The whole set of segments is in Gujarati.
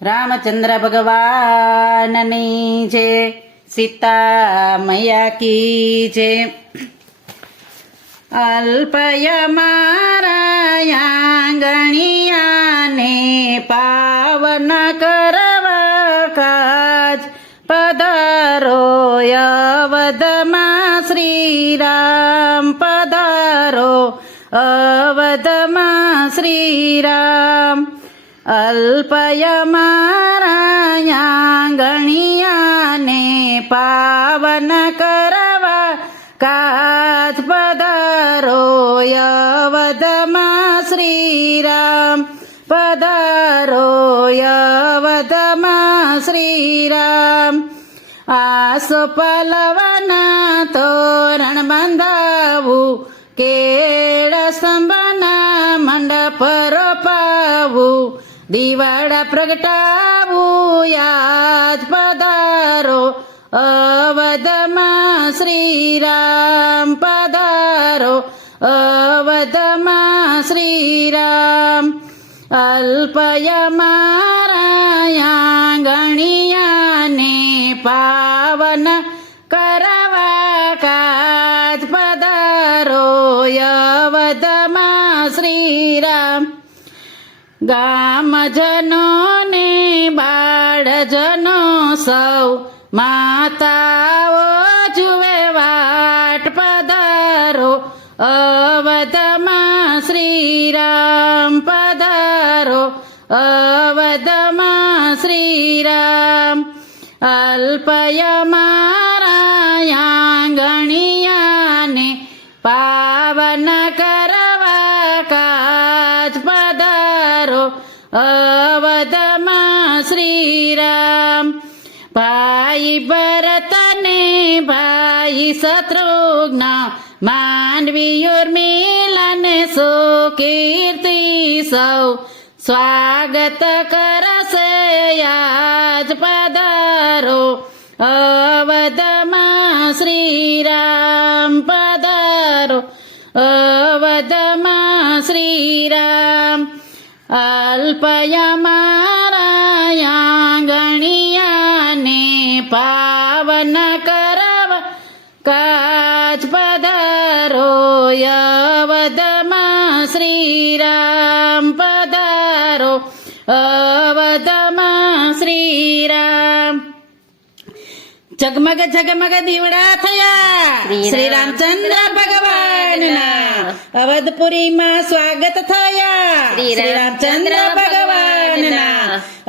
રામચંદ્ર ભગવાનની છે, સીતા મૈયા કી છે. અલ્પય મારા આંગણિયાને પાવન કરવા કાજ, પધારો અવધમાં શ્રીરામ, પધારો અવધમાં શ્રીરામ. અલ્પય મારા આંગણિયાને પાવન કરવા કાજ, પધારો અવધમાં શ્રીરામ, પધારો અવધમાં શ્રીરામ. આસો પલવના તોરણ બંધાવું, કેળ સ્તંભના મંડપ રોપાવું, દિવાળા પ્રગટાવું યાદ, પધારો અવધમાં શ્રીરામ, પધારો અવધમાં શ્રીરામ. અલ્પય મારા આંગણિયાને પાવન કરવા કાજ, પધારો અવધમાં શ્રીરામ. ગામજનોને બાળજનો સૌ માતાઓ જુએ વાટ, પધારો અવધમાં શ્રીરામ, પધારો અવધમાં શ્રીરામ. અલ્પય મારા આંગણિયાને પાવન કરવા કાજ, પધારો અવધમાં શ્રીરામ. ભાઈ ભરતને ભાઈ શત્રુઘ્ન, માંડવી ઉર્મિલાને સુકીર્તિ સૌ સ્વાગત કરશે આજ, પધારો અવધમાં શ્રીરામ, પધારો અવધમાં શ્રીરામ. અલ્પય મારા આંગણિયાને પાવન કરવા કાજ, પધારો અવધમાં શ્રીરામ, પધારો અવધમાં શ્રીરામ. જગમગ જગમગ દીવડા થયા શ્રી રામચંદ્ર ભગવાનના, અવધપુરીમાં સ્વાગત થયા શ્રી રામચંદ્ર ભગવાનના.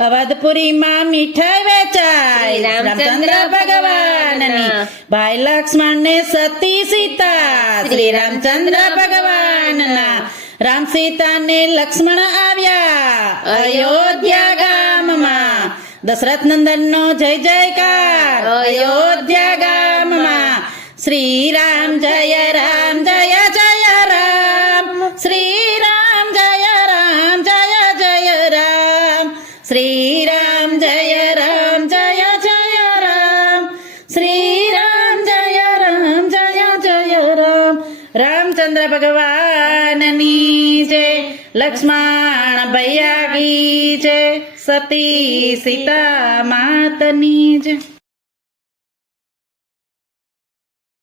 અવધપુરીમાં મીઠાઈ વેચાય રામચંદ્ર ભગવાનની, ભાઈ લક્ષ્મણ ને સતી સીતા શ્રી રામચંદ્ર ભગવાનના. રામ સીતા ને લક્ષ્મણ આવ્યા અયોધ્યા ગામમાં, દશરથ નંદન નો જય જયકાર અયોધ્યા ગામમાં. શ્રી રામ જય રામ જય જય રામ, શ્રી રામ જય રામ જય જય રામ, શ્રી રામ જય રામ જય જય રામ, શ્રી રામ જય રામ જય જય રામ. રામચંદ્ર ભગવાનની જય, લક્ષ્મણ ભૈયા કી જય, સતી સીતા માતની જય.